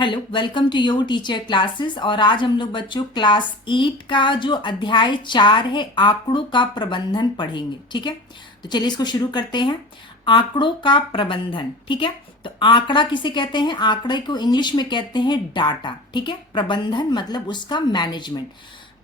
Hello, welcome to your teacher classes. और आज हम लोग बच्चों क्लास 8 का जो अध्याय 4 है आंकड़ों का प्रबंधन पढ़ेंगे। ठीक है, तो चलिए इसको शुरू करते हैं। आंकड़ों का प्रबंधन। ठीक है, तो आंकड़ा किसे कहते हैं? आंकड़े को इंग्लिश में कहते हैं डाटा। ठीक है, प्रबंधन मतलब उसका मैनेजमेंट।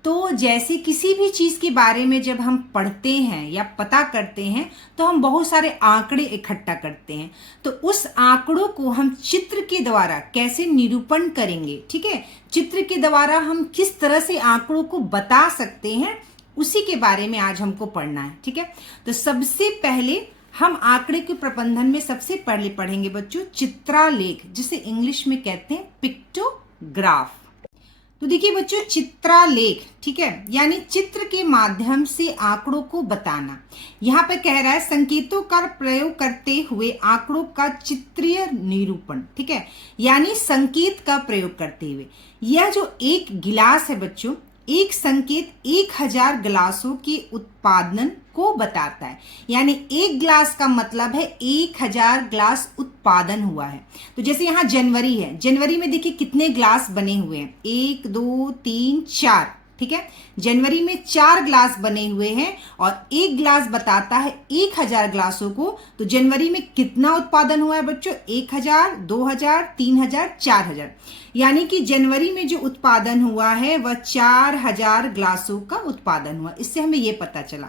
तो जैसे किसी भी चीज के बारे में जब हम पढ़ते हैं या पता करते हैं तो हम बहुत सारे आंकड़े इकट्ठा करते हैं। तो उस आंकड़ों को हम चित्र के द्वारा कैसे निरूपण करेंगे, ठीक है, चित्र के द्वारा हम किस तरह से आंकड़ों को बता सकते हैं, उसी के बारे में आज हमको पढ़ना है। ठीक है, तो सबसे पहले हम आंकड़े के प्रबंधन में सबसे पहले पढ़ेंगे बच्चों चित्रालेख, जिसे इंग्लिश में कहते हैं पिक्टोग्राफ। तो देखिए बच्चों, चित्रालेख, ठीक है, यानी चित्र के माध्यम से आंकड़ों को बताना। यहाँ पे कह रहा है संकेतों का प्रयोग करते हुए आंकड़ों का चित्रीय निरूपण। ठीक है, यानी संकेत का प्रयोग करते हुए। यह जो एक गिलास है बच्चों, एक संकेत 1000 गिलासों के उत्पादन को बताता है। यानी एक गिलास का मतलब है 1000 गिलास उत्पादन हुआ है। तो जैसे यहाँ जनवरी है, जनवरी में देखिए कितने गिलास बने हुए हैं, 1 2 3 4। ठीक है, जनवरी में 4 गिलास बने हुए हैं और एक गिलास बताता है 1000 गिलासों को। तो जनवरी में कितना उत्पादन हुआ है बच्चों? 1000, 2000, 3000, 4000। यानी कि जनवरी में जो उत्पादन हुआ है वह 4000 गिलासों का उत्पादन हुआ। इससे हमें यह पता चला।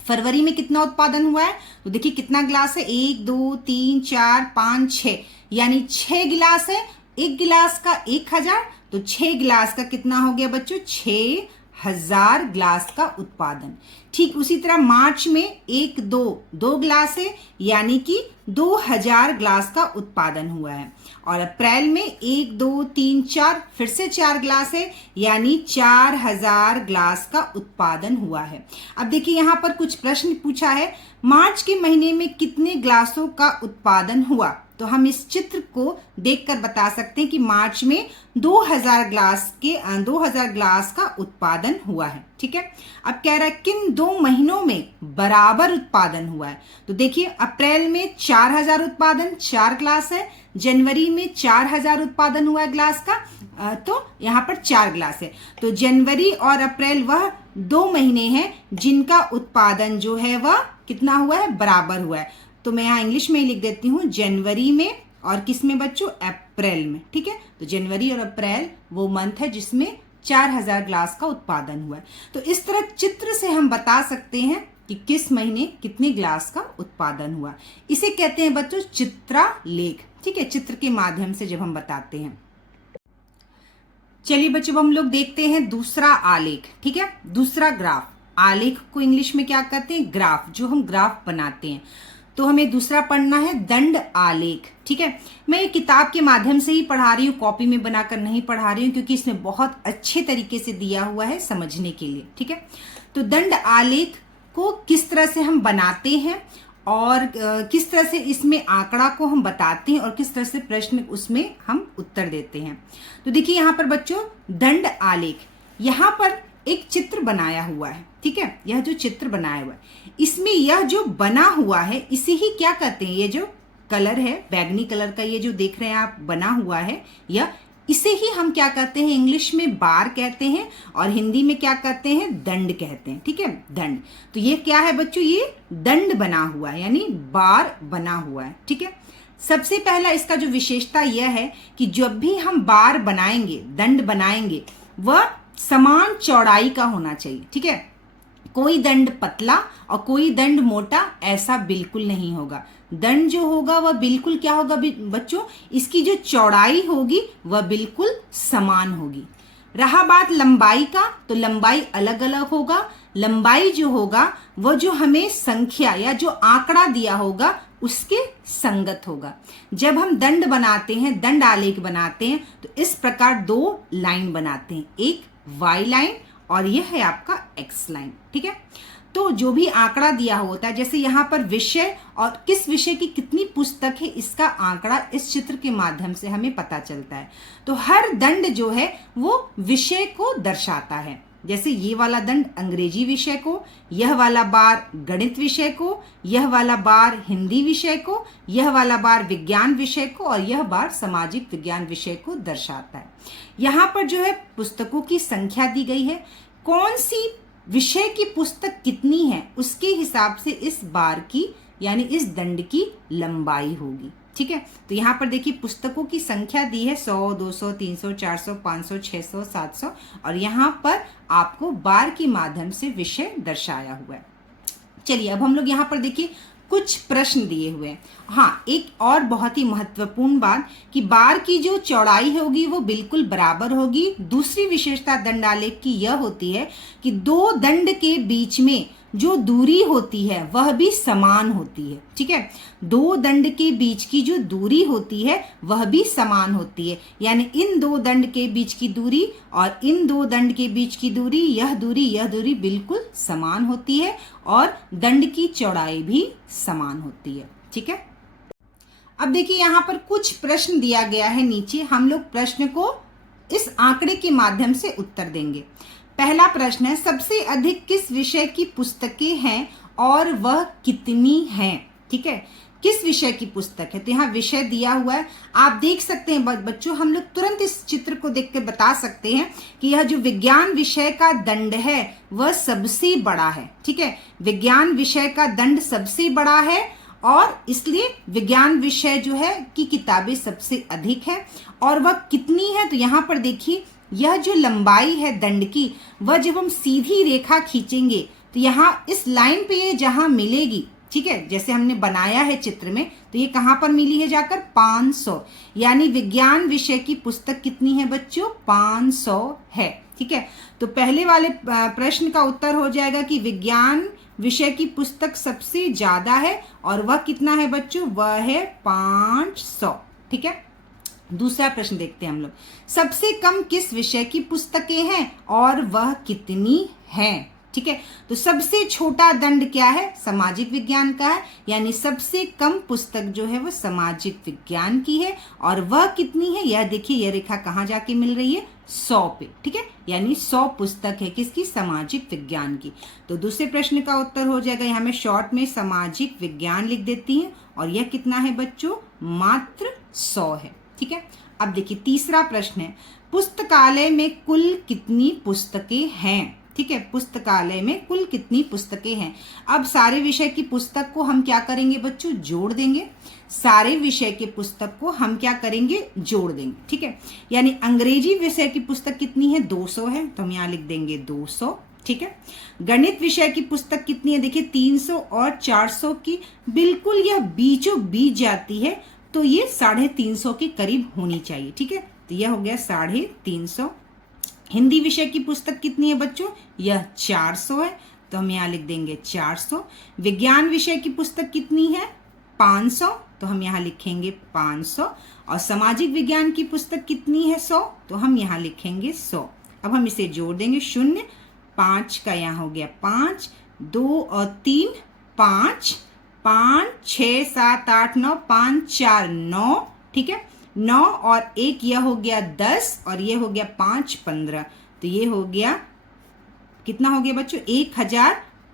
फरवरी में कितना उत्पादन हुआ है? तो देखिए कितना गिलास है, 1 2 3 4 5 6, यानी 6 गिलास है। एक गिलास का 1000, तो 6 गिलास का कितना हो गया बच्चों? 6000 गिलास का उत्पादन। ठीक उसी तरह मार्च में 1 2 2 गिलास है, यानी कि 2000 गिलास का उत्पादन हुआ है। और अप्रैल में 1 2 3 4 फिर से 4 गिलास है, यानी 4000 गिलास का उत्पादन हुआ है। अब देखिए यहाँ पर कुछ प्रश्न पूछा है, मार्च के महीने में कितने गिलासों का उत्पादन हुआ? तो हम इस चित्र को देखकर बता सकते हैं कि मार्च में 2000 गिलास का उत्पादन हुआ है। ठीक है, अब कह रहा है किन 2 महीनों में बराबर उत्पादन हुआ है? तो देखिए अप्रैल में 4000 उत्पादन 4 गिलास है, जनवरी में 4000 उत्पादन हुआ है गिलास का, तो यहाँ पर 4 गिलास है। तो जनवरी और अप्रैल वह 2 महीने हैं जिनका उत्पादन जो है वह कितना हुआ है? बराबर हुआ है। तो मैं यहाँ इंग्लिश में ही लिख देती हूँ, जनवरी में और किस में बच्चों? अप्रैल में। ठीक है, तो जनवरी और अप्रैल वो मंथ है जिसमें 4000 गिलास का उत्पादन हुआ है। तो इस तरह चित्र से हम बता सकते हैं कि किस महीने कितने गिलास का उत्पादन हुआ। इसे कहते हैं बच्चों चित्रालेख। ठीक है, चित्र के माध्यम से जब हम बताते हैं। चलिए बच्चों, हम लोग देखते हैं दूसरा आलेख। ठीक है, दूसरा ग्राफ। आलेख को इंग्लिश में क्या कहते हैं? ग्राफ, जो हम ग्राफ बनाते हैं। तो हमें दूसरा पढ़ना है दंड आलेख। ठीक है, मैं किताब के माध्यम से ही पढ़ा रही हूँ, कॉपी में बनाकर नहीं पढ़ा रही हूँ, क्योंकि इसमें बहुत अच्छे तरीके से दिया हुआ है समझने के लिए। ठीक है, तो दंड आलेख को किस तरह से हम बनाते हैं और किस तरह से इसमें आंकड़ा को हम बताते हैं और किस तरह से प्रश्न उसमें हम उत्तर देते हैं। तो देखिए यहाँ पर बच्चों दंड आलेख, यहाँ पर एक चित्र बनाया हुआ है। ठीक है, यह जो चित्र बनाया हुआ है, इसमें यह जो बना हुआ है इसे ही क्या कहते हैं? ये जो कलर है बैगनी कलर का, ये जो देख रहे हैं आप बना हुआ है, यह इसे ही हम क्या कहते हैं? इंग्लिश में बार कहते हैं और हिंदी में क्या कहते हैं? दंड कहते हैं। ठीक है, दंड। तो ये क्या है बच्चों? ये दंड बना हुआ है, यानी बार बना हुआ है। ठीक है, सबसे पहला इसका जो विशेषता यह है कि जब भी हम बार बनाएंगे, दंड बनाएंगे, वह समान चौड़ाई का होना चाहिए। ठीक है, कोई दंड पतला और कोई दंड मोटा ऐसा बिल्कुल नहीं होगा। दंड जो होगा वह बिल्कुल क्या होगा बच्चों? इसकी जो चौड़ाई होगी वह बिल्कुल समान होगी। रहा बात लंबाई का, तो लंबाई अलग अलग होगा। लंबाई जो होगा वह जो हमें संख्या या जो आंकड़ा दिया होगा उसके संगत होगा। जब हम दंड बनाते हैं, दंड आलेख बनाते हैं, तो इस प्रकार 2 लाइन बनाते हैं, एक Y लाइन और यह है आपका X लाइन। ठीक है, तो जो भी आंकड़ा दिया होता है, जैसे यहाँ पर विषय और किस विषय की कितनी पुस्तक है, इसका आंकड़ा इस चित्र के माध्यम से हमें पता चलता है। तो हर दंड जो है वो विषय को दर्शाता है। जैसे ये वाला दंड अंग्रेजी विषय को, यह वाला बार गणित विषय को, यह वाला बार हिंदी विषय को, यह वाला बार विज्ञान विषय को और यह बार सामाजिक विज्ञान विषय को दर्शाता है। यहाँ पर जो है पुस्तकों की संख्या दी गई है, कौन सी विषय की पुस्तक कितनी है उसके हिसाब से इस बार की यानी इस दंड की लंबाई होगी। ठीक है, तो यहाँ पर देखिए पुस्तकों की संख्या दी है 100, 200, 300, 400, 500, 600, 700 और यहाँ पर आपको बार के माध्यम से विषय दर्शाया हुआ है। चलिए अब हम लोग यहाँ पर देखिए कुछ प्रश्न दिए हुए हैं। हाँ, एक और बहुत ही महत्वपूर्ण बात कि बार की जो चौड़ाई होगी वो बिल्कुल बराबर होगी। दूसरी विशेषता दंड आलेख की यह होती है कि दो दंड के बीच में जो दूरी होती है वह भी समान होती है। ठीक है, दो दंड के बीच की जो दूरी होती है वह भी समान होती है, यानी इन दो दंड के बीच की दूरी और इन दो दंड के बीच की दूरी, यह दूरी बिल्कुल समान होती है और दंड की चौड़ाई भी समान होती है। ठीक है, अब देखिए यहाँ पर कुछ प्रश्न दिया गया है नीचे, हम लोग प्रश्न को इस आंकड़े के माध्यम से उत्तर देंगे। पहला प्रश्न है, सबसे अधिक किस विषय की पुस्तकें हैं और वह कितनी हैं? ठीक है, किस विषय की पुस्तक है? तो यहाँ विषय दिया हुआ है, आप देख सकते हैं बच्चों, हम लोग तुरंत इस चित्र को देख के बता सकते हैं कि यह जो विज्ञान विषय का दंड है वह सबसे बड़ा है। ठीक है, विज्ञान विषय का दंड सबसे बड़ा है और इसलिए विज्ञान विषय जो है की किताबें सबसे अधिक है। और वह कितनी है? तो यहाँ पर देखिए यह जो लंबाई है दंड की, वह जब हम सीधी रेखा खींचेंगे तो यहाँ इस लाइन पे ये जहां मिलेगी, ठीक है, जैसे हमने बनाया है चित्र में, तो ये कहां पर मिली है जाकर 500, यानी विज्ञान विषय की पुस्तक कितनी है बच्चों? 500 है। ठीक है, तो पहले वाले प्रश्न का उत्तर हो जाएगा कि विज्ञान विषय की पुस्तक सबसे ज्यादा है और वह कितना है बच्चों? वह है 500। ठीक है, दूसरा प्रश्न देखते हैं हम लोग, सबसे कम किस विषय की पुस्तकें हैं और वह कितनी हैं? ठीक है, तो सबसे छोटा दंड क्या है? सामाजिक विज्ञान का है, यानी सबसे कम पुस्तक जो है वो सामाजिक विज्ञान की है और वह कितनी है? यह देखिए, यह रेखा कहाँ जाके मिल रही है? 100 पे। ठीक है, यानी 100 पुस्तक है किसकी? सामाजिक विज्ञान की। तो दूसरे प्रश्न का उत्तर हो जाएगा, यहाँ मैं शॉर्ट में सामाजिक विज्ञान लिख देती हूँ और यह कितना है बच्चों? मात्र 100 है। ठीक है, अब देखिए तीसरा प्रश्न है, पुस्तकालय में कुल कितनी पुस्तकें हैं? ठीक है, पुस्तकालय में कुल कितनी पुस्तकें हैं? अब सारे विषय की पुस्तक को हम क्या करेंगे बच्चों? जोड़ देंगे। सारे विषय के पुस्तक को हम क्या करेंगे? जोड़ देंगे। ठीक है, यानी अंग्रेजी विषय की पुस्तक कितनी है? 200 है, तो हम यहाँ लिख देंगे 200। ठीक है, गणित विषय की पुस्तक कितनी है? देखिए 300 और 400 की बिल्कुल यह बीचों बीच जाती है, तो ये 350 के करीब होनी चाहिए। ठीक है, तो यह हो गया 350। हिंदी विषय की पुस्तक कितनी है बच्चों? यह 400 है, तो हम यहाँ लिख देंगे 400। विज्ञान विषय की पुस्तक कितनी है? 500, तो हम यहाँ लिखेंगे 500। और सामाजिक विज्ञान की पुस्तक कितनी है? 100, तो हम यहाँ लिखेंगे 100। अब हम इसे जोड़ देंगे, 0, 5 का यहाँ हो गया 5, 2 और 3 5, 5, 6, 7, 8, 9, 5, 4, 9। ठीक है, 9 और 1 यह हो गया 10 और ये हो गया 5, 15, तो ये हो गया कितना हो गया बच्चों?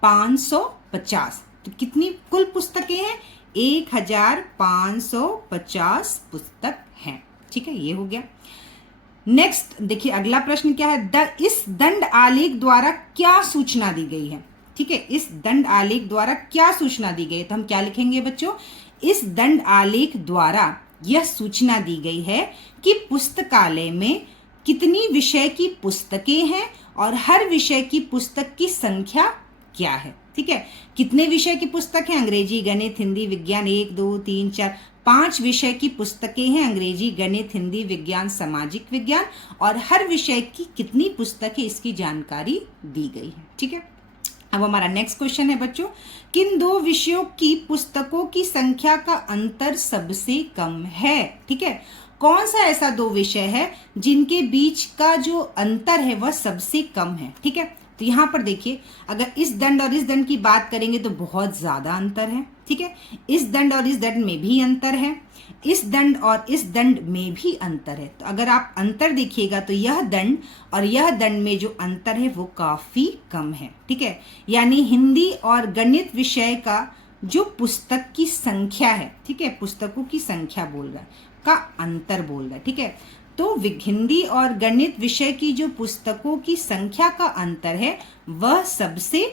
1550। तो कितनी कुल पुस्तकें हैं? 1550 पुस्तक हैं। ठीक है, ये हो गया। नेक्स्ट देखिए अगला प्रश्न क्या है, इस दंड आलेख द्वारा क्या सूचना दी गई है? ठीक है, इस दंड आलेख द्वारा क्या सूचना दी गई है? तो हम क्या लिखेंगे बच्चों? इस दंड आलेख द्वारा यह सूचना दी गई है कि पुस्तकालय में कितनी विषय की पुस्तकें हैं और हर विषय की पुस्तक की संख्या क्या है। ठीक है, कितने विषय की पुस्तक है? अंग्रेजी, गणित, हिंदी, विज्ञान, 1, 2, 3, 4, 5 विषय की पुस्तकें हैं, अंग्रेजी, गणित, हिंदी, विज्ञान, सामाजिक विज्ञान, और हर विषय की कितनी पुस्तक है इसकी जानकारी दी गई है। ठीक है, अब हमारा नेक्स्ट क्वेश्चन है बच्चों, किन दो विषयों की पुस्तकों की संख्या का अंतर सबसे कम है? ठीक है, कौन सा ऐसा दो विषय है जिनके बीच का जो अंतर है वह सबसे कम है? ठीक है, तो यहाँ पर देखिए, अगर इस दंड और इस दंड की बात करेंगे तो बहुत ज्यादा अंतर है, ठीक है। इस दंड और इस दंड में भी अंतर है, इस दंड और इस दंड में भी अंतर है। तो अगर आप अंतर देखिएगा तो यह दंड और यह दंड में जो अंतर है वो काफी कम है, ठीक है। यानी हिंदी और गणित विषय का जो पुस्तक की संख्या है, ठीक है, पुस्तकों की संख्या बोल रहा है, का अंतर बोल रहा है, ठीक है। तो हिंदी और गणित विषय की जो पुस्तकों की संख्या का अंतर है वह सबसे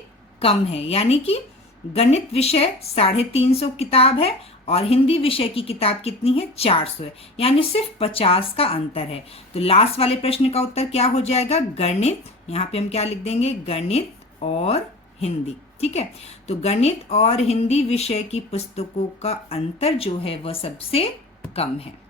कम है। यानी कि गणित विषय 350 किताब है और हिंदी विषय की किताब कितनी है, 400 है, यानी सिर्फ 50 का अंतर है। तो लास्ट वाले प्रश्न का उत्तर क्या हो जाएगा, गणित। यहाँ पे हम क्या लिख देंगे, गणित और हिंदी, ठीक है। तो गणित और हिंदी विषय की पुस्तकों का अंतर जो है वह सबसे कम है।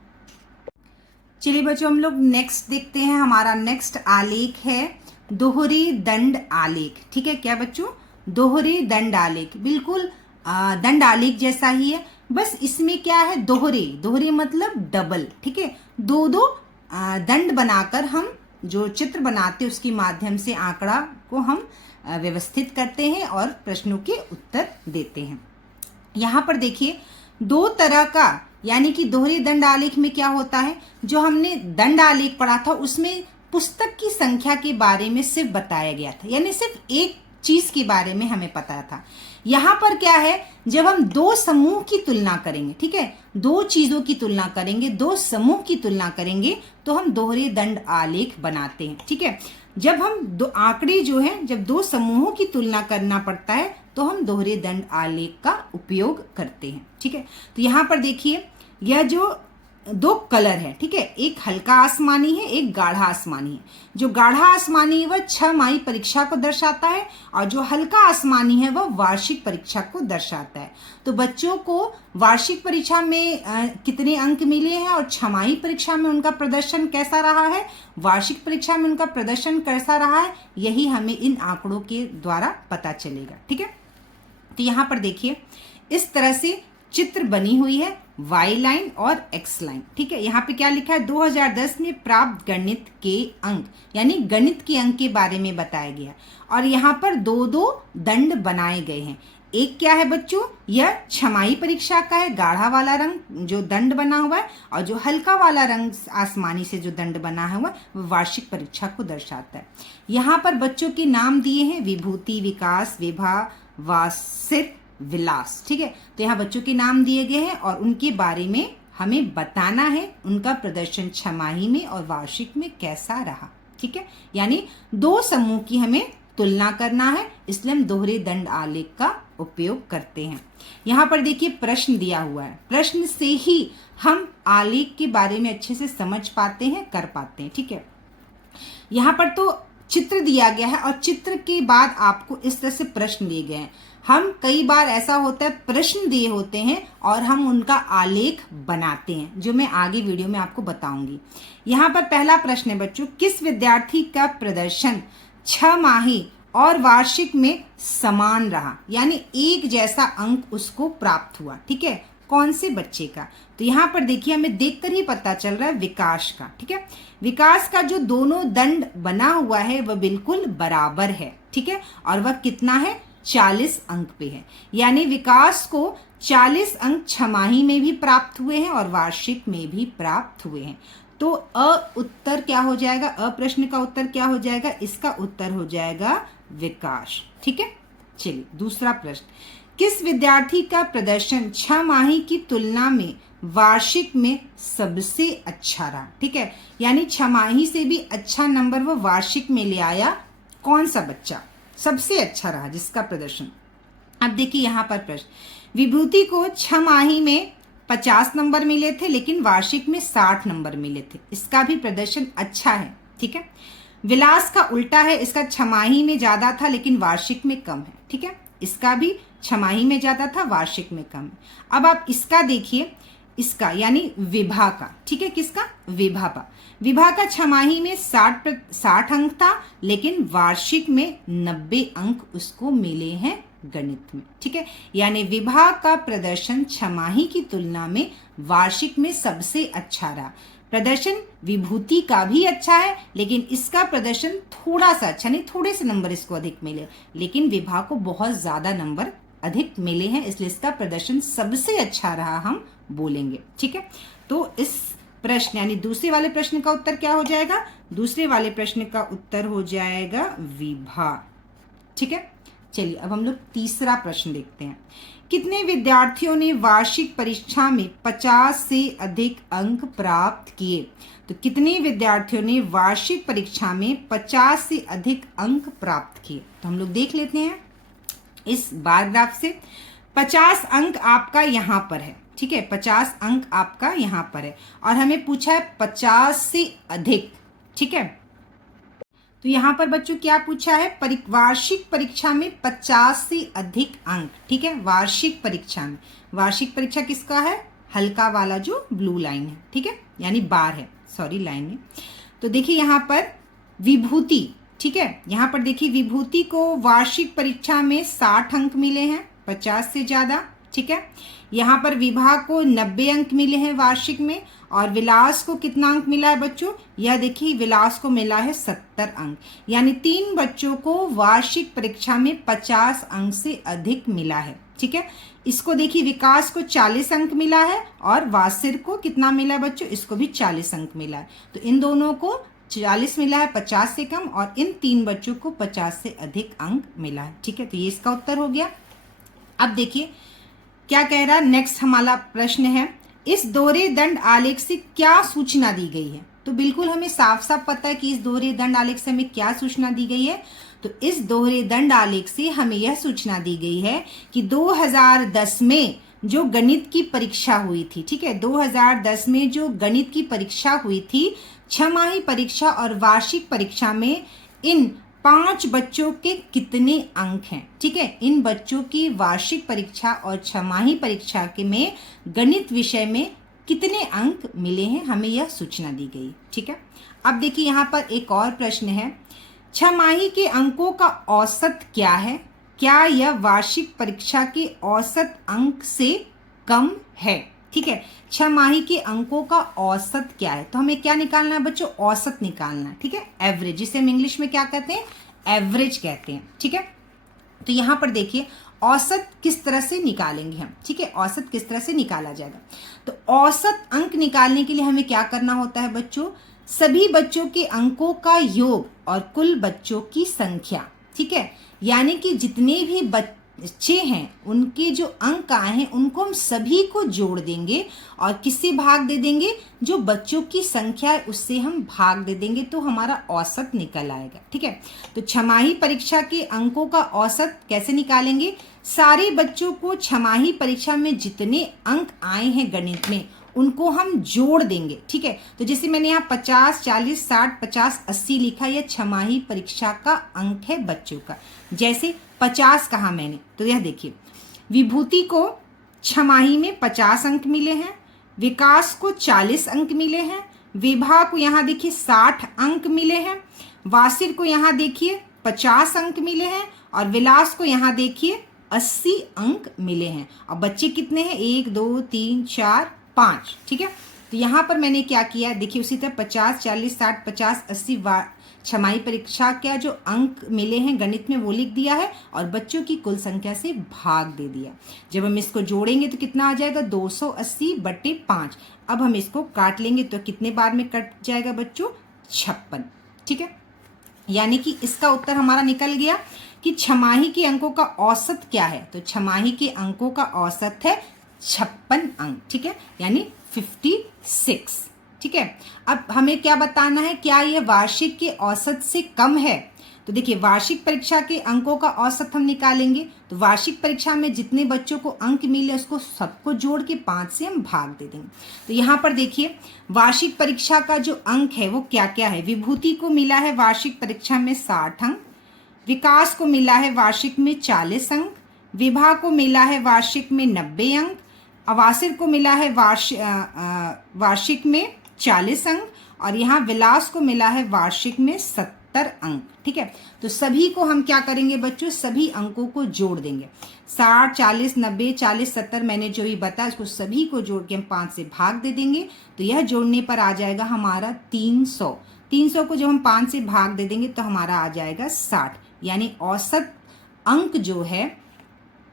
चलिए बच्चों, हम लोग नेक्स्ट देखते हैं। हमारा नेक्स्ट आलेख है दोहरे दंड आलेख, ठीक है। क्या बच्चों, दोहरे दंड आलेख, बिल्कुल दंड आलेख जैसा ही है, बस इसमें क्या है, दोहरे, दोहरे मतलब डबल, ठीक है। दो दो दंड बनाकर हम जो चित्र बनाते हैं उसके माध्यम से आंकड़ा को हम व्यवस्थित करते हैं और प्रश्नों के उत्तर देते हैं। यहाँ पर देखिए, दो तरह का, यानी कि दोहरे दंड आलेख में क्या होता है, जो हमने दंड आलेख पढ़ा था उसमें पुस्तक की संख्या के बारे में सिर्फ बताया गया था, यानी सिर्फ एक चीज के बारे में हमें पता था। यहाँ पर क्या है, जब हम दो समूह की तुलना करेंगे, ठीक है, दो चीजों की तुलना करेंगे, दो समूह की तुलना करेंगे, तो हम दोहरे दंड आलेख बनाते हैं, ठीक है। जब हम दो आंकड़े जो है, जब दो समूहों की तुलना करना पड़ता है तो हम दोहरे दंड आलेख का उपयोग करते हैं, ठीक है। तो यहाँ पर देखिए, यह जो दो कलर है, ठीक है, एक हल्का आसमानी है, एक गाढ़ा आसमानी है। जो गाढ़ा आसमानी है वह 6 परीक्षा को दर्शाता है और जो हल्का आसमानी है वह वार्षिक परीक्षा को दर्शाता है। तो बच्चों को वार्षिक परीक्षा में कितने अंक मिले हैं और 6 परीक्षा में उनका प्रदर्शन कैसा रहा है, वार्षिक परीक्षा में उनका प्रदर्शन कैसा रहा है, यही हमें इन आंकड़ों के द्वारा पता चलेगा, ठीक है। तो यहाँ पर देखिए, इस तरह से चित्र बनी हुई है, वाई लाइन और एक्स लाइन, ठीक है। यहाँ पे क्या लिखा है, 2010 में प्राप्त गणित के अंक, यानी गणित के अंक के बारे में बताया गया। और यहाँ पर दो दो दंड बनाए गए हैं। एक क्या है बच्चों, यह 6 परीक्षा का है, गाढ़ा वाला रंग जो दंड बना हुआ है, और जो हल्का वाला रंग आसमानी से जो दंड बना हुआ है वह वार्षिक परीक्षा को दर्शाता है। यहाँ पर बच्चों के नाम दिए हैं, विभूति, विकास, विभा, वासित, विलास, ठीक है। तो यहाँ बच्चों के नाम दिए गए हैं और उनके बारे में हमें बताना है, उनका प्रदर्शन 6 में और वार्षिक में कैसा रहा, ठीक है। यानी दो समूह की हमें तुलना करना है, इसलिए हम दोहरे दंड आलेख का उपयोग करते हैं। यहाँ पर देखिए, प्रश्न दिया हुआ है, प्रश्न से ही हम आलेख के बारे में अच्छे से समझ पाते हैं, कर पाते हैं, ठीक है। यहाँ पर तो चित्र दिया गया है और चित्र के बाद आपको इस तरह से प्रश्न दिए गए हैं। हम कई बार ऐसा होता है, प्रश्न दिए होते हैं और हम उनका आलेख बनाते हैं, जो मैं आगे वीडियो में आपको बताऊंगी। यहाँ पर पहला प्रश्न है बच्चों, किस विद्यार्थी का प्रदर्शन 6 और वार्षिक में समान रहा, यानी एक जैसा अंक उसको प्राप्त हुआ, ठीक है, कौन से बच्चे का। तो यहाँ पर देखिए, हमें देखकर ही पता चल रहा है विकास का, ठीक है। विकास का जो दोनों दंड बना हुआ है वह बिल्कुल बराबर है, ठीक है, और वह कितना है, 40 अंक पे है। यानी विकास को 40 अंक 6 में भी प्राप्त हुए हैं और वार्षिक में भी प्राप्त हुए हैं। तो उत्तर क्या हो जाएगा, प्रश्न का उत्तर क्या हो जाएगा, इसका उत्तर हो जाएगा विकास, ठीक है। चलिए दूसरा प्रश्न, किस विद्यार्थी का प्रदर्शन 6 की तुलना में वार्षिक में सबसे अच्छा रहा, ठीक है। यानी 6 से भी अच्छा नंबर वो वार्षिक में ले आया, कौन सा बच्चा सबसे अच्छा रहा जिसका प्रदर्शन। अब देखिए यहाँ पर प्रश्न, विभूति को 6 में 50 नंबर मिले थे लेकिन वार्षिक में 60 नंबर मिले थे, इसका भी प्रदर्शन अच्छा है, ठीक है। विलास का उल्टा है, इसका 6 में ज्यादा था लेकिन वार्षिक में कम है, ठीक है, इसका भी 6 में ज्यादा था, वार्षिक में कम है। अब आप इसका देखिए, इसका यानी विभा का, ठीक है, किसका, विभा का। विभा का 6 में 60 अंक था लेकिन वार्षिक में 90 अंक उसको मिले हैं गणित में, ठीक है। यानी विभा का प्रदर्शन 6 की तुलना में वार्षिक में सबसे अच्छा रहा। प्रदर्शन विभूति का भी अच्छा है, लेकिन इसका प्रदर्शन थोड़ा सा अच्छा नहीं, थोड़े से नंबर इसको अधिक मिले, लेकिन विभा को बहुत ज्यादा नंबर अधिक मिले हैं, इसलिए इसका प्रदर्शन सबसे अच्छा रहा हम बोलेंगे। ठीक है, तो इस प्रश्न यानी दूसरे वाले प्रश्न का उत्तर क्या हो जाएगा? दूसरे वाले प्रश्न का उत्तर हो जाएगा विभा। ठीक है, चलिए अब हम लोग तीसरा प्रश्न देखते हैं। कितने विद्यार्थियों ने वार्षिक परीक्षा में 50 से अधिक अंक प्राप्त किए? तो कितने विद्यार्थियों ने वार्षिक परीक्षा में 50 से अधिक अंक प्राप्त किए? तो हम लोग देख लेते हैं इस बार ग्राफ से। 50 अंक आपका यहाँ पर है, ठीक है, 50 अंक आपका यहाँ पर है, और हमें पूछा है 50 से अधिक। ठीक है, तो यहाँ पर बच्चों क्या पूछा है? वार्षिक परीक्षा में 50 से अधिक अंक। ठीक है, वार्षिक परीक्षा में, वार्षिक परीक्षा किसका है? हल्का वाला जो ब्लू लाइन है, ठीक है, यानी बार है, सॉरी लाइन में। तो देखिए यहाँ पर विभूति, ठीक है, यहाँ पर देखिए विभूति को वार्षिक परीक्षा में 60 अंक मिले हैं, 50 से ज्यादा। ठीक है, यहाँ पर विभा को 90 अंक मिले हैं वार्षिक में, और विलास को कितना अंक मिला है बच्चों? यह देखिए विलास को मिला है 70 अंक, यानी 3 बच्चों को वार्षिक परीक्षा में 50 अंक से अधिक मिला है। ठीक है, इसको देखिए विकास को 40 अंक मिला है, और वासिर को कितना मिला है बच्चों? इसको भी 40 अंक मिला है। तो इन दोनों को 40 मिला है, 50 से कम, और इन 3 बच्चों को 50 से अधिक अंक मिला है। ठीक है, तो ये इसका उत्तर हो गया। अब देखिए क्या कह रहा है, नेक्स्ट हमारा प्रश्न है, इस दोहरे दंड आलेख से क्या सूचना दी गई है? तो बिल्कुल हमें साफ साफ पता है कि इस दोहरे दंड आलेख से हमें क्या सूचना दी गई है। तो इस दोहरे दंड आलेख से हमें यह सूचना दी गई है कि 2010 में जो गणित की परीक्षा हुई थी, ठीक है, 2010 में जो गणित की परीक्षा हुई थी, छमाही परीक्षा और वार्षिक परीक्षा में इन 5 बच्चों के कितने अंक हैं? ठीक है, इन बच्चों की वार्षिक परीक्षा और छमाही परीक्षा के में गणित विषय में कितने अंक मिले हैं, हमें यह सूचना दी गई। ठीक है, अब देखिए यहाँ पर एक और प्रश्न है, छमाही के अंकों का औसत क्या है? क्या यह वार्षिक परीक्षा के औसत अंक से कम है? ठीक है, छमाही के अंकों का औसत क्या है? तो हमें क्या निकालना है बच्चों? औसत निकालना है। ठीक है, एवरेज, जिसे हम इंग्लिश में क्या कहते हैं? एवरेज कहते हैं। ठीक है, तो यहाँ पर देखिए औसत किस तरह से निकालेंगे हम। ठीक है, औसत किस तरह से निकाला जाएगा? तो औसत अंक निकालने के लिए हमें क्या करना होता है बच्चों? सभी बच्चों के अंकों का योग और कुल बच्चों की संख्या। ठीक है, यानी कि जितने भी बच्चे हैं उनके जो अंक आए हैं उनको हम सभी को जोड़ देंगे और किससे भाग दे देंगे? जो बच्चों की संख्या है उससे हम भाग दे देंगे, तो हमारा औसत निकल आएगा। ठीक है, तो छमाही परीक्षा के अंकों का औसत कैसे निकालेंगे? सारे बच्चों को छमाही परीक्षा में जितने अंक आए हैं गणित में उनको हम जोड़ देंगे। ठीक है, तो जैसे मैंने यहाँ 50, 40, 60, 50, 80 लिखा, यह छमाही परीक्षा का अंक है बच्चों का। जैसे 50 कहा मैंने, तो यह देखिए विभूति को छमाही में 50 अंक मिले हैं, विकास को 40 अंक मिले हैं, विभा को यहाँ देखिए 60 अंक मिले हैं, वासिर को यहाँ देखिए 50 अंक मिले हैं, और विलास को यहाँ देखिए 80 अंक मिले हैं। अब बच्चे कितने हैं? 1, 2, 3, 4, 5। ठीक है, तो यहाँ पर मैंने क्या किया, देखिए उसी तरह 50, 40, 60, 50, 80 छमाही परीक्षा क्या जो अंक मिले हैं गणित में वो लिख दिया है, और बच्चों की कुल संख्या से भाग दे दिया। जब हम इसको जोड़ेंगे तो कितना आ जाएगा? 280/5। अब हम इसको काट लेंगे तो कितने बार में कट जाएगा बच्चों? 56। ठीक है, यानी कि इसका उत्तर हमारा निकल गया कि छमाही के अंकों का औसत क्या है। तो छमाही के अंकों का औसत है 56 अंक। ठीक है, यानी 56। ठीक है, अब हमें क्या बताना है, क्या यह वार्षिक के औसत से कम है? तो देखिए वार्षिक परीक्षा के अंकों का औसत हम निकालेंगे, तो वार्षिक परीक्षा में जितने बच्चों को अंक मिले उसको सबको जोड़ के 5 से हम भाग दे देंगे। तो यहाँ पर देखिए वार्षिक परीक्षा का जो अंक है वो क्या क्या है? विभूति को मिला है वार्षिक परीक्षा में 60 अंक, विकास को मिला है वार्षिक में 40 अंक, विभा को मिला है वार्षिक में 90 अंक, अवासिर को मिला है वार्षिक में 40 अंक, और यहाँ विलास को मिला है वार्षिक में 70 अंक। ठीक है, तो सभी को हम क्या करेंगे बच्चों, सभी अंकों को जोड़ देंगे। 60, 40, 90, 40, 70 मैंने जो भी बताया इसको सभी को जोड़ के हम 5 से भाग दे देंगे। तो यह जोड़ने पर आ जाएगा हमारा 300। 300 को जब हम 5 से भाग दे देंगे तो हमारा आ जाएगा 60। यानी औसत अंक जो है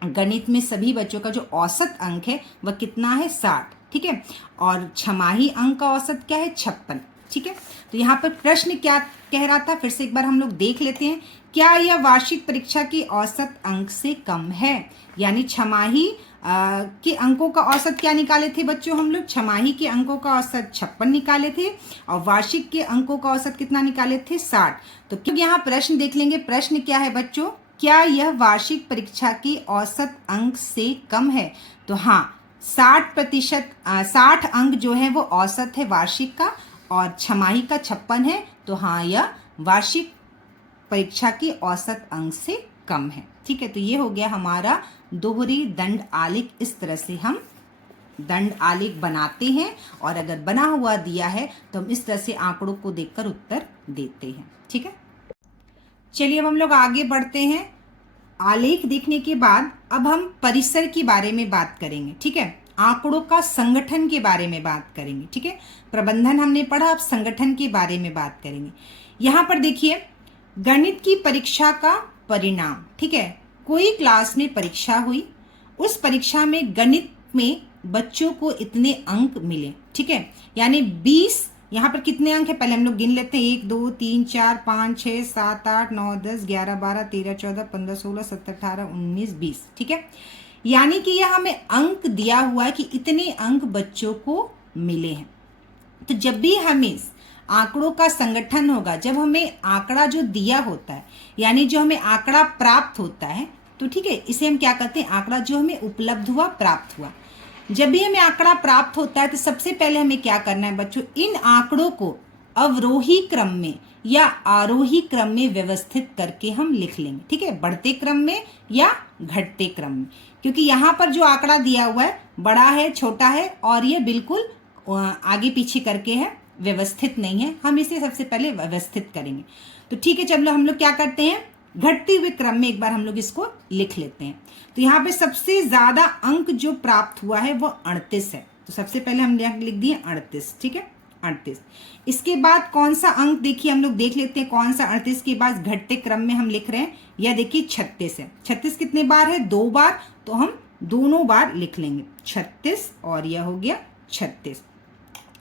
गणित में सभी बच्चों का जो औसत अंक है वह कितना है, 60। ठीक है, और छमाही अंक का औसत क्या है, 56। ठीक है, तो यहाँ पर प्रश्न क्या कह रहा था, फिर से एक बार हम लोग देख लेते हैं। क्या यह वार्षिक परीक्षा की औसत अंक से कम है? यानी छमाही के अंकों का औसत क्या निकाले थे बच्चों हम लोग, छमाही के अंकों का औसत 56 निकाले थे और वार्षिक के अंकों का औसत कितना निकाले थे, 60। तो क्योंकि यहाँ प्रश्न देख लेंगे, प्रश्न क्या है बच्चों, क्या यह वार्षिक परीक्षा की औसत अंक से कम है? तो हाँ, 60 अंक जो है वो औसत है वार्षिक का और छमाही का 56 है। तो हाँ, यह वार्षिक परीक्षा की औसत अंक से कम है। ठीक है, तो ये हो गया हमारा दोहरी दंड आलेख। इस तरह से हम दंड आलेख बनाते हैं और अगर बना हुआ दिया है तो हम इस तरह से आंकड़ों को देखकर उत्तर देते हैं। ठीक है, चलिए अब हम लोग आगे बढ़ते हैं। आलेख देखने के बाद अब हम परिसर के बारे में बात करेंगे। ठीक है, आंकड़ों का संगठन के बारे में बात करेंगे। ठीक है, प्रबंधन हमने पढ़ा, अब संगठन के बारे में बात करेंगे। यहाँ पर देखिए, गणित की परीक्षा का परिणाम। ठीक है, कोई क्लास में परीक्षा हुई, उस परीक्षा में गणित में बच्चों को इतने अंक मिले। ठीक है, यानी 20, यहाँ पर कितने अंक है पहले हम लोग गिन लेते हैं, 1 2 3 4 5 6 7 8 9 10 11 12 13 14 15 16 17 18 19 20। ठीक है, यानी कि यह हमें अंक दिया हुआ है कि इतने अंक बच्चों को मिले हैं। तो जब भी हमें आंकड़ों का संगठन होगा, जब हमें आंकड़ा जो दिया होता है यानी जो हमें आंकड़ा प्राप्त होता है, तो ठीक है, इसे हम क्या कहते हैं, आंकड़ा जो हमें उपलब्ध हुआ, प्राप्त हुआ। जब भी हमें आंकड़ा प्राप्त होता है तो सबसे पहले हमें क्या करना है बच्चों, इन आंकड़ों को अवरोही क्रम में या आरोही क्रम में व्यवस्थित करके हम लिख लेंगे। ठीक है, बढ़ते क्रम में या घटते क्रम में, क्योंकि यहाँ पर जो आंकड़ा दिया हुआ है बड़ा है, छोटा है और ये बिल्कुल आगे पीछे करके है, व्यवस्थित नहीं है। हम इसे सबसे पहले व्यवस्थित करेंगे। तो ठीक है, चलो हम लोग क्या करते हैं, घटते हुए क्रम में एक बार हम लोग इसको लिख लेते हैं। तो यहाँ पे सबसे ज्यादा अंक जो प्राप्त हुआ है वो 38 है। तो सबसे पहले हम लिख दिए 38। ठीक है, 38। इसके बाद कौन सा अंक देखिए हम लोग देख लेते हैं, कौन सा 38 के बाद घटते क्रम में हम लिख रहे हैं, यह देखिए 36 है। 36 कितने बार है, 2 बार, तो हम दोनों बार लिख लेंगे 36 और यह हो गया 36।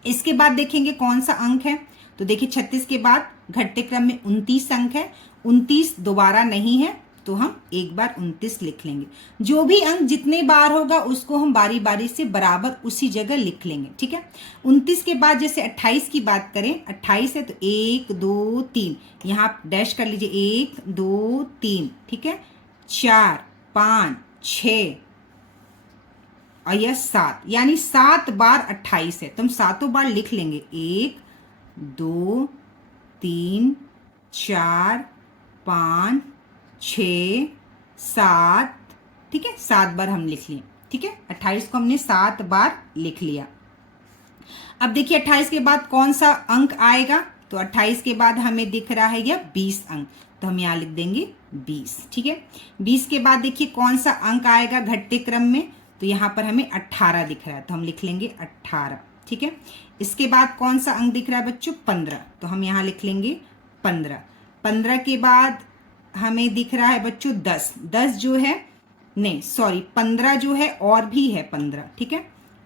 इसके बाद देखेंगे कौन सा अंक है, तो देखिए 36 के बाद घटते क्रम में 29 अंक है। 29 दोबारा नहीं है तो हम एक बार 29 लिख लेंगे। जो भी अंक जितने बार होगा उसको हम बारी बारी से बराबर उसी जगह लिख लेंगे। ठीक है, 29 के बाद जैसे 28 की बात करें, 28 है तो 1 2 3 यहाँ डैश कर लीजिए, 1 2 3। ठीक है, 4 5 6 और यह 7, यानी 7 बार 28 है तो हम सातों बार लिख लेंगे, 1 2 3 4 5 6 7। ठीक है, 7 बार हम लिख लिए। ठीक है, 28 को हमने 7 बार लिख लिया। अब देखिए 28 के बाद कौन सा अंक आएगा, तो 28 के बाद हमें दिख रहा है यह 20 अंक, तो हम यहाँ लिख देंगे 20। ठीक है, 20 के बाद देखिए कौन सा अंक आएगा घटते क्रम में, तो यहाँ पर हमें 18 दिख रहा है तो हम लिख लेंगे 18। ठीक है, इसके बाद कौन सा अंक दिख रहा है बच्चों, 15, तो हम यहाँ लिख लेंगे 15। 15 के बाद हमें दिख रहा है बच्चों 10। 10 जो है, नहीं सॉरी 15 जो है और भी है 15। ठीक है,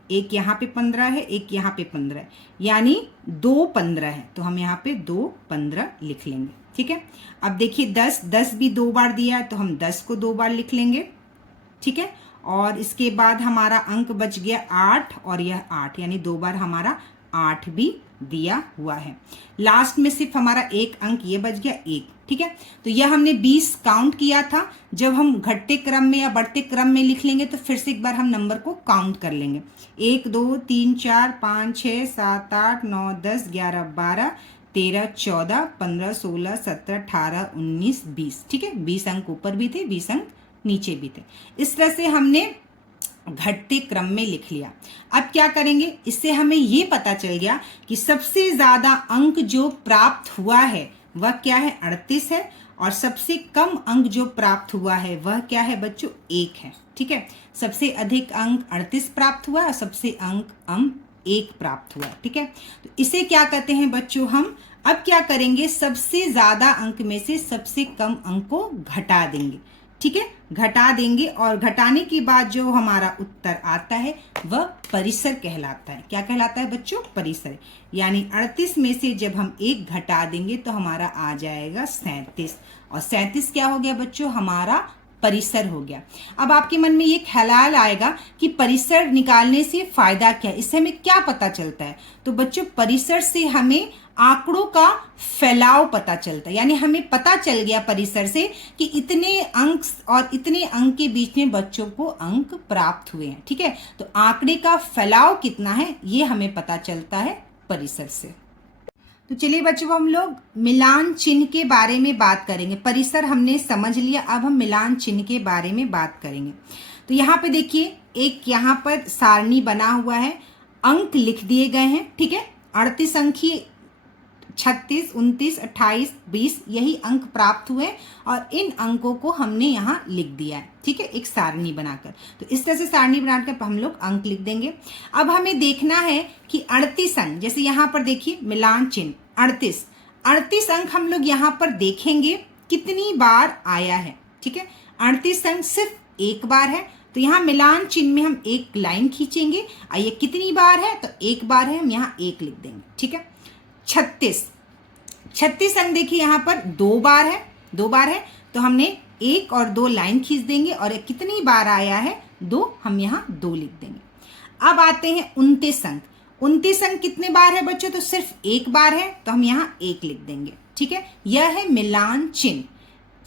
एक यहाँ पे 15 है, एक यहाँ पे 15 है, यानी 2 15 है, तो हम यहाँ पे 2 15 लिख लेंगे। ठीक है, अब देखिए 10 भी 2 बार दिया है तो हम 10 को 2 बार लिख लेंगे। ठीक है, और इसके बाद हमारा अंक बच गया 8 और यह 8, यानी 2 बार हमारा 8 भी दिया हुआ है। लास्ट में सिर्फ हमारा एक अंक ये बच गया 1। ठीक है, तो यह हमने 20 काउंट किया था। जब हम घटते क्रम में या बढ़ते क्रम में लिख लेंगे तो फिर से एक बार हम नंबर को काउंट कर लेंगे, 1 2 3 4 5 6 7 8 9 10 11 12 13 14 15 16 17 18 19 20। ठीक है, 20 अंक ऊपर भी थे, 20 अंक नीचे भी थे। इस तरह से हमने घटते क्रम में लिख लिया। अब क्या करेंगे, इससे हमें ये पता चल गया कि सबसे ज्यादा अंक जो प्राप्त हुआ है वह क्या है 38 है, और सबसे कम अंक जो प्राप्त हुआ है वह क्या है बच्चों 1 है। ठीक है, सबसे अधिक अंक 38 प्राप्त हुआ और सबसे अंक 1 प्राप्त हुआ। ठीक है, तो इसे क्या कहते हैं बच्चों, हम अब क्या करेंगे, सबसे ज्यादा अंक में से सबसे कम अंक को घटा देंगे। ठीक है, घटा देंगे और घटाने के बाद जो हमारा उत्तर आता है वह परिसर कहलाता है। क्या कहलाता है बच्चों, परिसर। यानी 38 में से जब हम 1 घटा देंगे तो हमारा आ जाएगा 37, और 37 क्या हो गया बच्चों, हमारा परिसर हो गया। अब आपके मन में ये ख्याल आएगा कि परिसर निकालने से फायदा क्या है, इससे हमें क्या पता चलता है। तो बच्चों परिसर से हमें आंकड़ों का फैलाव पता चलता है, यानी हमें पता चल गया परिसर से कि इतने अंक और इतने अंक के बीच में बच्चों को अंक प्राप्त हुए हैं। ठीक है, तो आंकड़े का फैलाव कितना है ये हमें पता चलता है परिसर से। तो चलिए बच्चों हम लोग मिलान चिन्ह के बारे में बात करेंगे। परिसर हमने समझ लिया, अब हम मिलान चिन्ह के बारे में बात करेंगे। तो यहाँ पे देखिए एक यहाँ पर सारणी बना हुआ है, अंक लिख दिए गए हैं। ठीक है, 38 अंक ही 36, 29, 28, 20 यही अंक प्राप्त हुए और इन अंकों को हमने यहाँ लिख दिया है। ठीक है, एक सारणी बनाकर। तो इस तरह से सारणी बनाकर हम लोग अंक लिख देंगे। अब हमें देखना है कि 38 अंक, जैसे यहाँ पर देखिए मिलान चिन्ह 38 अंक हम लोग यहाँ पर देखेंगे कितनी बार आया है। ठीक है, 38 अंक सिर्फ एक बार है, तो यहाँ मिलान चिन्ह में हम एक लाइन खींचेंगे। ये कितनी बार है, तो एक बार है, हम यहाँ 1 लिख देंगे। ठीक है, 36 अंक देखिए यहाँ पर 2 बार है, तो हमने 1 और 2 लाइन खींच देंगे, और कितनी बार आया है 2, हम यहाँ 2 लिख देंगे। अब आते हैं 29 अंक। 29 अंक कितने बार है बच्चों, तो सिर्फ 1 बार है, तो हम यहाँ 1 लिख देंगे। ठीक है, यह है मिलान चिन्ह।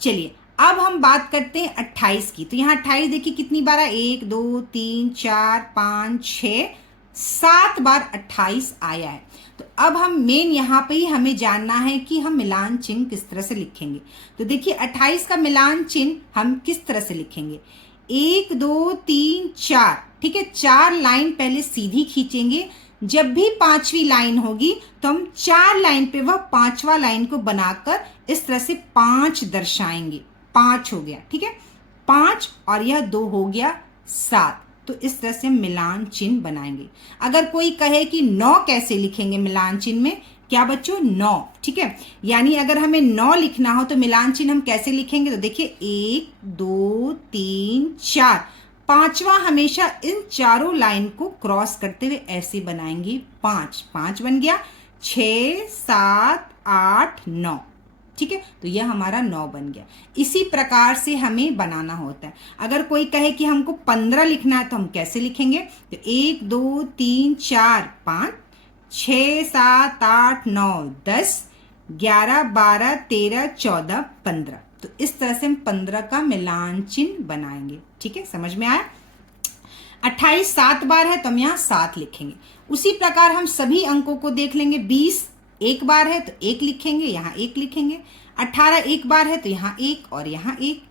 चलिए अब हम बात करते हैं 28 की। तो यहाँ 28 देखिए कितनी बार है, 1 2 3 4 5 6 7 बार 28 आया है। तो अब हम मेन यहाँ पे ही हमें जानना है कि हम मिलान चिन्ह किस तरह से लिखेंगे। तो देखिए 28 का मिलान चिन्ह हम किस तरह से लिखेंगे, 1 2 3 4। ठीक है, 4 लाइन पहले सीधी खींचेंगे। जब भी 5वीं लाइन होगी तो हम 4 लाइन पे वह 5वां लाइन को बनाकर इस तरह से 5 दर्शाएंगे। 5 हो गया। ठीक है, 5 और यह 2 हो गया 7। तो इस तरह से हम मिलान चिन्ह बनाएंगे। अगर कोई कहे कि 9 कैसे लिखेंगे मिलान चिन्ह में, क्या बच्चों 9। ठीक है, यानी अगर हमें 9 लिखना हो तो मिलान चिन्ह हम कैसे लिखेंगे, तो देखिए 1 2 3 4, 5वां हमेशा इन चारों लाइन को क्रॉस करते हुए ऐसे बनाएंगे। 5 बन गया, 6 7 8 9। ठीक है, तो यह हमारा 9 बन गया। इसी प्रकार से हमें बनाना होता है। अगर कोई कहे कि हमको 15 लिखना है तो हम कैसे लिखेंगे, तो 1 2 3 4 5 6 7 8 9 10 11 12 13 14 15। तो इस तरह से हम 15 का मिलान चिन्ह बनाएंगे। ठीक है, समझ में आया। 28 7 बार है तो हम यहाँ 7 लिखेंगे। उसी प्रकार हम सभी अंकों को देख लेंगे। 20 1 बार है तो 1 लिखेंगे, यहाँ 1 लिखेंगे। 18 1 बार है तो यहाँ 1 और यहाँ 1।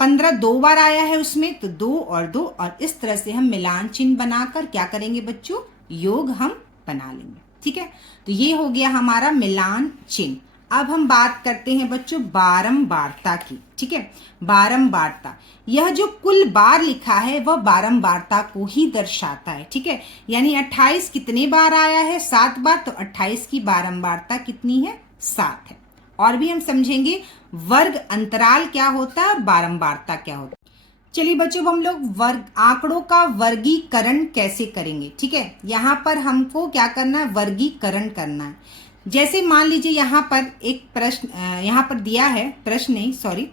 15 2 बार आया है उसमें, तो 2 और 2, और इस तरह से हम मिलान चिन्ह बनाकर क्या करेंगे बच्चों, योग हम बना लेंगे। ठीक है, तो ये हो गया हमारा मिलान चिन्ह। अब हम बात करते हैं बच्चों बारंबारता की। ठीक है, बारंबारता, यह जो कुल बार लिखा है वह बारंबारता को ही दर्शाता है। ठीक है, यानी 28 कितने बार आया है, 7 बार, तो 28 की बारंबारता कितनी है, 7 है। और भी हम समझेंगे वर्ग अंतराल क्या होता है, बारंबारता क्या होता है। चलिए बच्चों हम लोग वर्ग आंकड़ों का वर्गीकरण कैसे करेंगे। ठीक है, यहाँ पर हमको क्या करना है, वर्गीकरण करना है। जैसे मान लीजिए यहाँ पर एक प्रश्न यहाँ पर दिया है, प्रश्न नहीं सॉरी,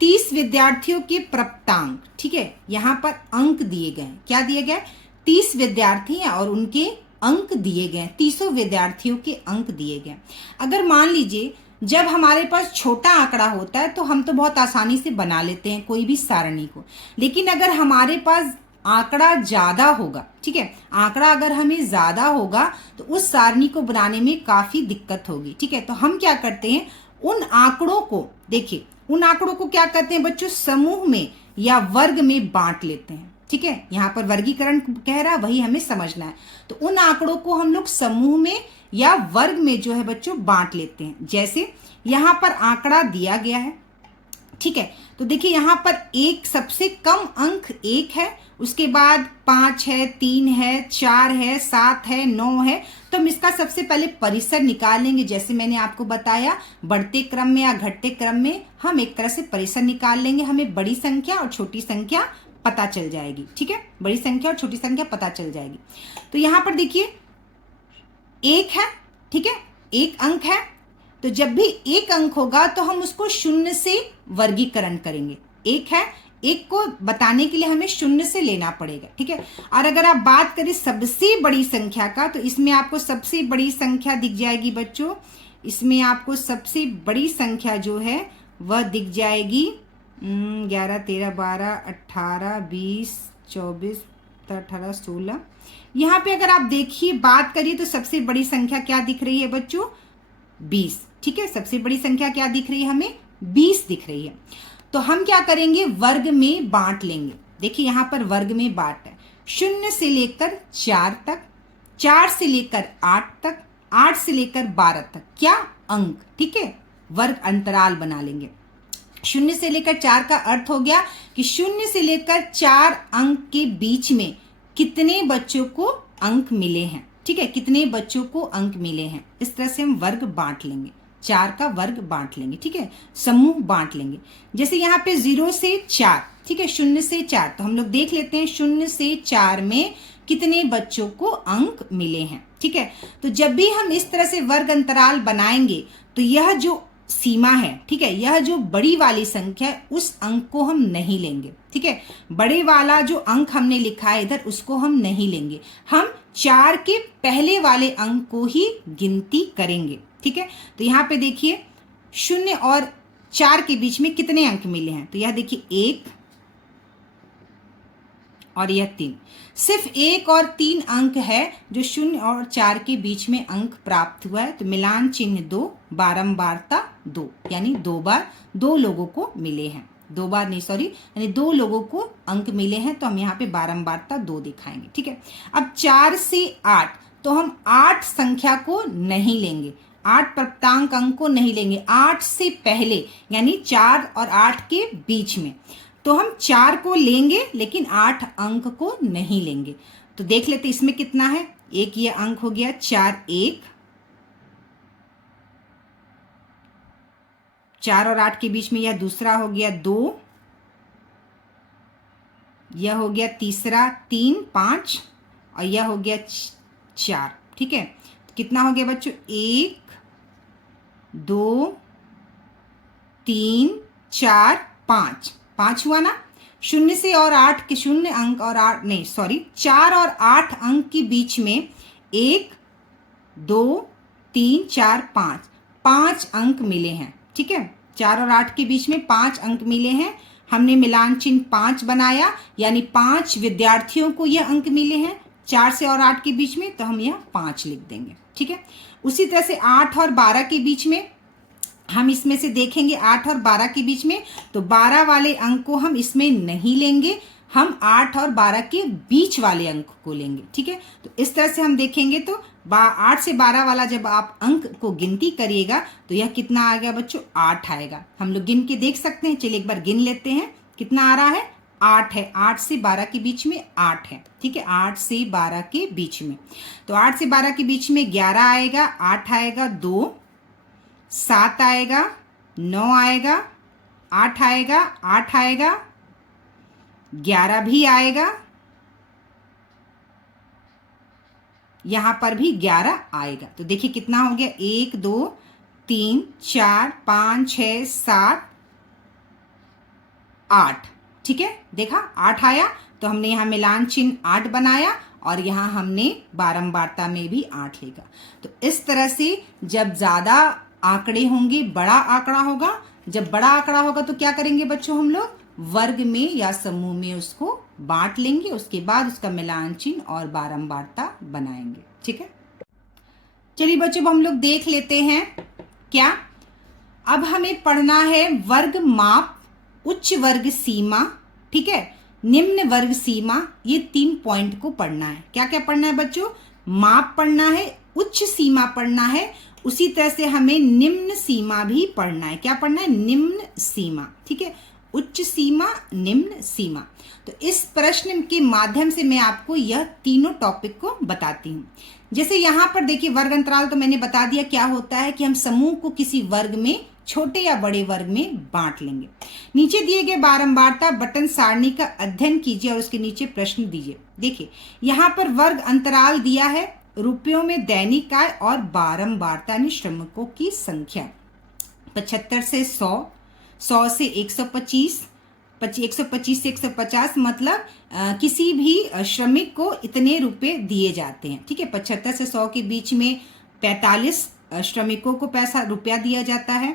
30 विद्यार्थियों के प्राप्तांक। ठीक है, यहाँ पर अंक दिए गए हैं। क्या दिए गए, 30 विद्यार्थी हैं और उनके अंक दिए गए, 30 विद्यार्थियों के अंक दिए गए। अगर मान लीजिए जब हमारे पास छोटा आंकड़ा होता है तो हम तो बहुत आसानी से बना लेते हैं कोई भी सारणी को, लेकिन अगर हमारे पास आंकड़ा ज्यादा होगा, ठीक है, आंकड़ा अगर हमें ज्यादा होगा तो उस सारणी को बनाने में काफी दिक्कत होगी। ठीक है, तो हम क्या करते हैं, उन आंकड़ों को देखिए, उन आंकड़ों को क्या करते हैं बच्चों, समूह में या वर्ग में बांट लेते हैं। ठीक है, यहाँ पर वर्गीकरण कह रहा है, वही हमें समझना है। तो उन आंकड़ों को हम लोग समूह में या वर्ग में जो है बच्चों बांट लेते हैं। जैसे यहाँ पर आंकड़ा दिया गया है, ठीक है, तो देखिए यहाँ पर एक सबसे कम अंक 1 है, उसके बाद 5 है, 3 है, 4 है, 7 है, 9 है। तो हम इसका सबसे पहले परिसर निकालेंगे। जैसे मैंने आपको बताया, बढ़ते क्रम में या घटते क्रम में हम एक तरह से परिसर निकाल लेंगे, हमें बड़ी संख्या और छोटी संख्या पता चल जाएगी। ठीक है, बड़ी संख्या और छोटी संख्या पता चल जाएगी। तो यहाँ पर देखिए 1 है, ठीक है, 1 अंक है। तो जब भी 1 अंक होगा तो हम उसको 0 से वर्गीकरण करेंगे। 1 है, 1 को बताने के लिए हमें 0 से लेना पड़ेगा। ठीक है, और अगर आप बात करें सबसे बड़ी संख्या का, तो इसमें आपको सबसे बड़ी संख्या दिख जाएगी बच्चों। इसमें आपको सबसे बड़ी संख्या जो है वह दिख जाएगी 11, 13, 12, 18, 20, 24, 18, 16। यहाँ पे अगर आप देखिए, बात करिए तो सबसे बड़ी संख्या क्या दिख रही है बच्चों? 20। ठीक है, सबसे बड़ी संख्या क्या दिख रही है हमें? 20 दिख रही है। तो हम क्या करेंगे? वर्ग में बांट लेंगे। देखिए यहाँ पर वर्ग में बांट है, 0 से लेकर 4 तक, 4 से लेकर 8 तक, 8 से लेकर 12 तक, क्या अंक। ठीक है, वर्ग अंतराल बना लेंगे। 0 से लेकर 4 का अर्थ हो गया कि 0 से लेकर 4 अंक के बीच में कितने बच्चों को अंक मिले हैं। ठीक है, कितने बच्चों को अंक मिले हैं, इस तरह से हम वर्ग बांट लेंगे, 4 का वर्ग बांट लेंगे। ठीक है, समूह बांट लेंगे। जैसे यहाँ पे 0 से 4, ठीक है, 0 से 4, तो हम लोग देख लेते हैं 0 से 4 में कितने बच्चों को अंक मिले हैं। ठीक है, तो जब भी हम इस तरह से वर्ग अंतराल बनाएंगे तो यह जो सीमा है, ठीक है, यह जो बड़ी वाली संख्या है उस अंक को हम नहीं लेंगे। ठीक है, बड़े वाला जो अंक हमने लिखा है इधर, उसको हम नहीं लेंगे, हम 4 के पहले वाले अंक को ही गिनती करेंगे। ठीक है, तो यहाँ पे देखिए 0 और 4 के बीच में कितने अंक मिले हैं, तो यह देखिए 1 और यह 3, सिर्फ 1 और 3 अंक है जो 0 और 4 के बीच में अंक प्राप्त हुआ है। तो मिलान चिन्ह 2, बारंबारता 2, यानी 2 बार 2 लोगों को मिले हैं, 2 बार नहीं सॉरी, यानी 2 लोगों को अंक मिले हैं, तो हम यहाँ पे बारंबारता 2 दिखाएंगे। ठीक है, अब 4 से 8, तो हम 8 संख्या को नहीं लेंगे, 8 प्राप्तांक अंक को नहीं लेंगे, 8 से पहले यानी 4 और 8 के बीच में, तो हम 4 को लेंगे लेकिन 8 अंक को नहीं लेंगे। तो देख लेते इसमें कितना है, एक ये अंक हो गया 4, 1, 4 और 8 के बीच में यह दूसरा हो गया 2, यह हो गया तीसरा 3, 5 और यह हो गया 4। ठीक है, तो कितना हो गया बच्चों? 1, 2, 3, 4, 5, 5 हुआ ना। 0 से और 8 के 0 अंक और 8 नहीं सॉरी 4 और 8 अंक के बीच में 1, 2, 3, 4, 5 अंक मिले हैं। ठीक है, 4 और 8 के बीच में 5 अंक मिले हैं, हमने मिलान चिन्ह 5 बनाया, यानी 5 विद्यार्थियों को यह अंक मिले हैं 4 से और 8 के बीच में, तो हम यह 5 लिख देंगे। ठीक है, उसी तरह से 8 और 12 के बीच में हम इसमें से देखेंगे 8 और 12 के बीच में, तो 12 वाले अंक को हम इसमें नहीं लेंगे, हम 8 और 12 के बीच वाले अंक को लेंगे। ठीक है, तो इस तरह से हम देखेंगे तो 8 से 12 वाला जब आप अंक को गिनती करिएगा तो यह कितना आ गया बच्चों? 8 आएगा। हम लोग गिन के देख सकते हैं, चलिए एक बार गिन लेते हैं, कितना आ रहा है? 8 है, 8 से 12 के बीच में 8 है। ठीक है, 8 से 12 के बीच में, तो 8 से 12 के बीच में 11 आएगा, 8 आएगा, 2, 7 आएगा, 9 आएगा, 8 आएगा, 8 आएगा, 11 भी आएगा, यहां पर भी 11 आएगा। तो देखिए कितना हो गया? 1, 2, 3, 4, 5, 6, 7, 8। ठीक है, देखा 8 आया, तो हमने यहाँ मिलान चिन्ह 8 बनाया और यहाँ हमने बारंबारता में भी 8 लिखा। तो इस तरह से जब ज़्यादा आंकड़े होंगे, बड़ा आंकड़ा होगा, जब बड़ा आंकड़ा होगा तो क्या करेंगे बच्चों? हम लोग वर्ग में या समूह में उसको बांट लेंगे, उसके बाद उसका मिलान चिन्ह और बारंबारता बनाएंगे। ठीक है, चलिए बच्चों अब हम लोग देख लेते हैं क्या, अब हमें पढ़ना है वर्ग माप, उच्च वर्ग सीमा। ठीक है, निम्न वर्ग सीमा, ये 3 पॉइंट को पढ़ना है। क्या क्या पढ़ना है बच्चों? माप पढ़ना है, उच्च सीमा पढ़ना है, उसी तरह से हमें निम्न सीमा भी पढ़ना है। क्या पढ़ना है? निम्न सीमा। ठीक है, उच्च सीमा, निम्न सीमा। तो इस प्रश्न के माध्यम से मैं आपको यह तीनों टॉपिक को बताती हूँ। जैसे यहाँ पर देखिए, वर्ग अंतराल तो मैंने बता दिया क्या होता है, कि हम समूह को किसी वर्ग में, छोटे या बड़े वर्ग में बांट लेंगे। नीचे दिए गए बारंबारता बटन सारणी का अध्ययन कीजिए और उसके नीचे प्रश्न दीजिए। देखिए यहाँ पर वर्ग अंतराल दिया है, रुपयों में दैनिक आय और बारंबारता यानी श्रमिकों की संख्या 75 से 100, 100 से 125, 125 से 150, मतलब किसी भी श्रमिक को इतने रुपए दिए जाते हैं। ठीक है, 75 से 100 के बीच में 45 श्रमिकों को रुपया दिया जाता है।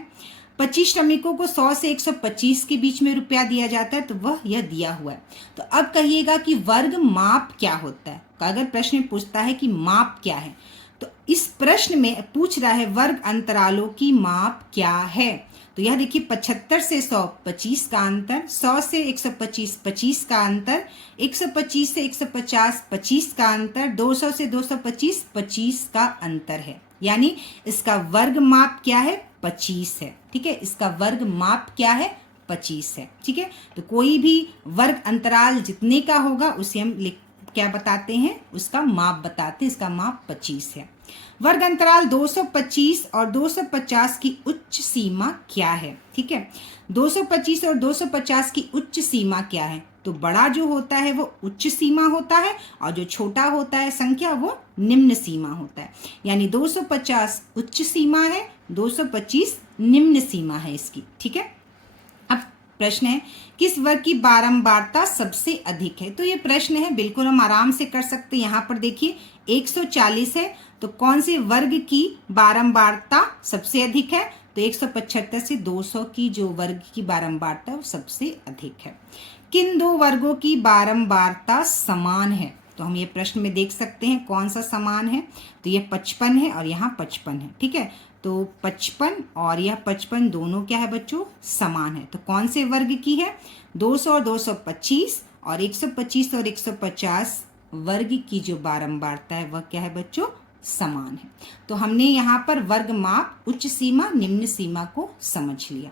25 श्रमिकों को 100 से 125 के बीच में रुपया दिया जाता है, तो वह यह दिया हुआ है। तो अब कहिएगा कि वर्ग माप क्या होता है। अगर प्रश्न पूछता है कि माप क्या है, तो इस प्रश्न में पूछ रहा है वर्ग अंतरालों की माप क्या है। तो यह देखिए 75 से 100 25 का अंतर, 100 से 125 25 का अंतर, 125 से 150 25 का अंतर, 200 से 225 25 का अंतर है। यानी इसका वर्ग माप क्या है? 25 है। ठीक है, इसका वर्ग माप क्या है? 25 है। ठीक है, तो कोई भी वर्ग अंतराल जितने का होगा उसे हम क्या बताते हैं? उसका माप बताते हैं। इसका माप 25 है। वर्ग अंतराल 225 और 250 की उच्च सीमा क्या है? ठीक है, 225 और 250 की उच्च सीमा क्या है? तो बड़ा जो होता है वो उच्च सीमा होता है, और जो छोटा होता है संख्या वो निम्न सीमा होता है। यानी 250 उच्च सीमा है, 225 निम्न सीमा है इसकी। ठीक है, अब प्रश्न है किस वर्ग की बारंबारता सबसे अधिक है? तो ये प्रश्न है, बिल्कुल हम आराम से कर सकते हैं। यहाँ पर देखिए 140 है, तो कौन से वर्ग की बारंबारता सबसे अधिक है? तो 175 से 200 की जो वर्ग की बारंबारता वो सबसे अधिक है। किन दो वर्गों की बारंबारता समान है? तो हम ये प्रश्न में देख सकते हैं कौन सा समान है। तो ये 55 है और यहाँ 55 है। ठीक है, तो 55 और यह 55 दोनों क्या है बच्चों? समान है। तो कौन से वर्ग की है? 200 और 225 और 125 और 150 वर्ग की जो बारंबारता है वह क्या है बच्चों? समान है। तो हमने यहाँ पर वर्ग माप, उच्च सीमा, निम्न सीमा को समझ लिया।